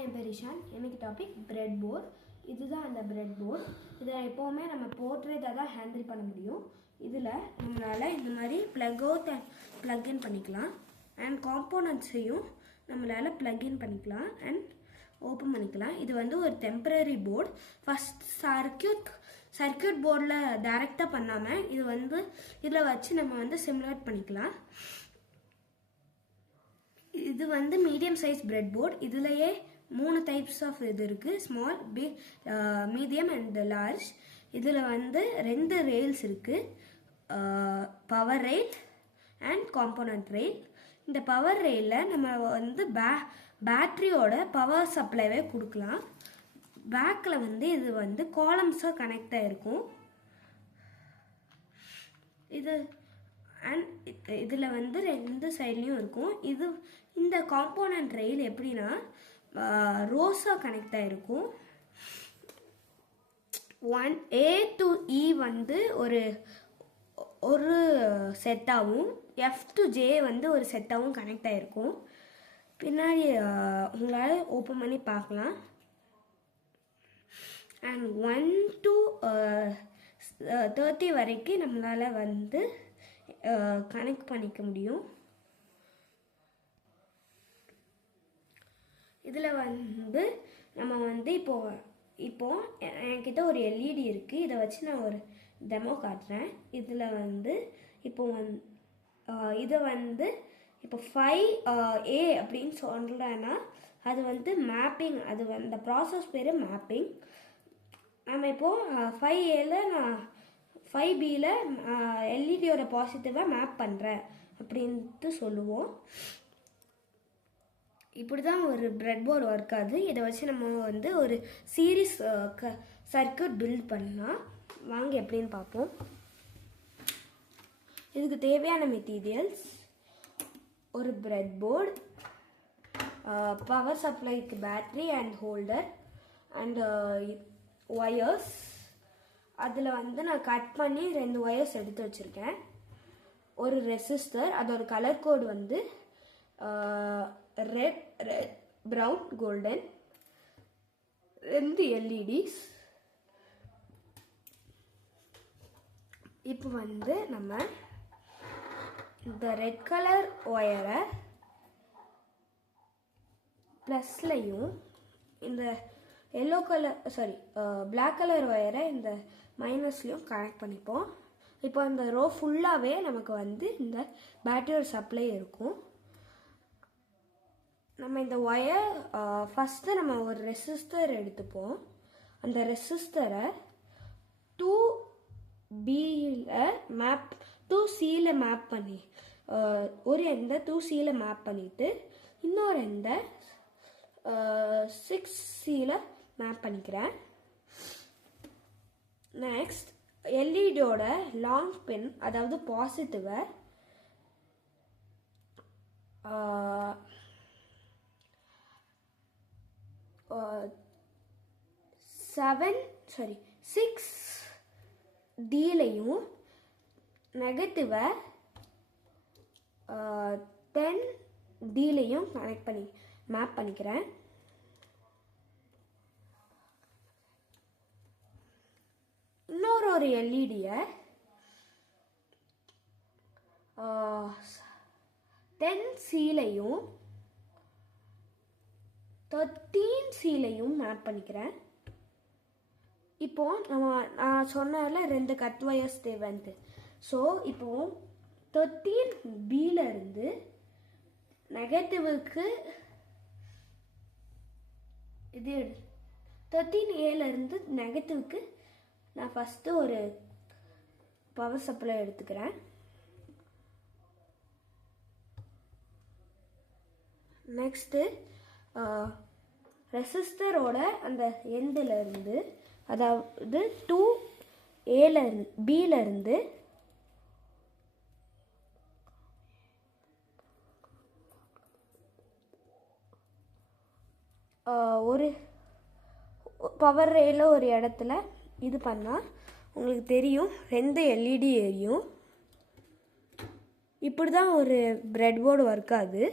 Hi என் பேர் இஷான். இன்னைக்கு topic bread board. இதுதான் அந்த பிரெட் போர்ட். இதை எப்போவுமே நம்ம போர்ட்ரேட்டாக தான் ஹேண்டில் பண்ண முடியும். இதில் நம்மளால் இந்த மாதிரி ப்ளக் அவுட் அண்ட் ப்ளக்இன் பண்ணிக்கலாம். அண்ட் காம்போனன்ட்ஸையும் நம்மளால் ப்ளக்இன் பண்ணிக்கலாம் அண்ட் ஓப்பன் பண்ணிக்கலாம். இது வந்து ஒரு டெம்பரரி போர்டு. ஃபஸ்ட் சர்க்கியூட் போர்டில் டைரெக்டாக பண்ணாமல் இது வந்து இதில் வச்சு நம்ம வந்து சிமுலேட் பண்ணிக்கலாம். இது வந்து மீடியம் சைஸ் பிரெட் போர்டு. இதுலேயே 3 டைப்ஸ் ஆஃப் இது இருக்குது: small, big, medium and large. இதில் வந்து 2 ரெயில்ஸ் இருக்குது: power rail and component rail. இந்த பவர் ரெயிலில் நம்ம வந்து பேட்ரியோட பவர் சப்ளைவே கொடுக்கலாம். பேக்கில் வந்து இது வந்து காலம்ஸாக கனெக்ட் ஆகிருக்கும். இது அண்ட் இதில் வந்து 2 சைட்லேயும் இருக்கும். இந்த காம்போனன்ட் ரெயில் எப்படின்னா ரோஸாக கனெக்ட் ஆகிருக்கும். A to E வந்து ஒரு செட்டாகவும் F to J வந்து ஒரு செட்டாகவும் கனெக்ட் ஆகிருக்கும். பின்னாடி உங்களால் ஓப்பன் பண்ணி பார்க்கலாம். அண்ட் 1 to 30 வரைக்கும் நம்மளால் வந்து கனெக்ட் பண்ணிக்க முடியும். இதில் வந்து நம்ம வந்து இப்போ என்கிட்ட ஒரு எல்இடி இருக்குது. இதை வச்சு நான் ஒரு டெமோ காட்டுறேன். இதில் வந்து இதை வந்து இப்போ 5A அப்படின்னு சொல்கிறேன்னா அது வந்து மேப்பிங். அது அந்த ப்ராசஸ் பேர் மேப்பிங். நம்ம இப்போது 5Aல நான் 5Bயில் எல்இடியோட பாசிட்டிவாக மேப் பண்ணுறேன் அப்படின்ட்டு சொல்லுவோம். இப்படி தான் ஒரு பிரெட் போர்டு ஒர்க் ஆகுது. இதை வச்சு நம்ம வந்து ஒரு சீரீஸ் சர்க்கியூட் பில்ட் பண்ணலாம். வாங்க எப்படின்னு பார்ப்போம். இதுக்கு தேவையான மெட்டீரியல்ஸ்: ஒரு பிரெட் போர்டு, பவர் சப்ளைக்கு battery and holder and wires. அதில் வந்து நான் கட் பண்ணி 2 ஒயர்ஸ் எடுத்து வச்சுருக்கேன். ஒரு ரெசிஸ்டர், அதோட கலர் கோடு வந்து ரெட், ப்ரௌன், கோல்டன். 2 எல்இடிஸ். இப்போ வந்து நம்ம இந்த ரெட் கலர் ஒயரை ப்ளஸ்லையும் இந்த பிளாக் கலர் ஒயரை இந்த மைனஸ்லையும் கனெக்ட் பண்ணிப்போம். இப்போ இந்த ரோ ஃபுல்லாகவே நமக்கு வந்து இந்த பேட்டரியோட சப்ளை இருக்கும். நம்ம இந்த ஒயர் ஃபஸ்ட்டு நம்ம ஒரு ரெசிஸ்டர் எடுத்துப்போம். அந்த ரெசிஸ்டரை 2Cயில் மேப் பண்ணி ஒரு எண்டை 2Cயில் மேப் பண்ணிவிட்டு இன்னொரு எண்டை 6Cயில் மேப் பண்ணிக்கிறேன். நெக்ஸ்ட் எல்இடியோட லாங் பின், அதாவது பாசிட்டிவை 6Dலையும் நெகட்டிவை 10Dலையும் கனெக்ட் பண்ணி மேப் பண்ணிக்கிறேன். இன்னொரு எல்இடியை 10Cலையும் 13Cலையும் மேப் பண்ணிக்கிறேன். இப்போ நான் சொன்னதில் 2 கட் ஒயர்ஸ் தேவைன்ட்டு. ஸோ இப்போது 13Bல இருந்து நெகட்டிவுக்கு 13Aல இருந்து நெகட்டிவுக்கு நான் ஃபஸ்ட்டு ஒரு பவர் சப்ளை எடுத்துக்கிறேன். நெக்ஸ்ட்டு ரெசிஸ்டரோட அந்த எண்டில் இருந்து, அதாவது 2Bல இருந்து ஒரு பவர் ரெயில ஒரு இடத்துல இது பண்ணால் உங்களுக்கு தெரியும் 2 எல்இடி எரியும். இப்படி தான் ஒரு பிரெட் போர்டு ஒர்க் ஆகுது.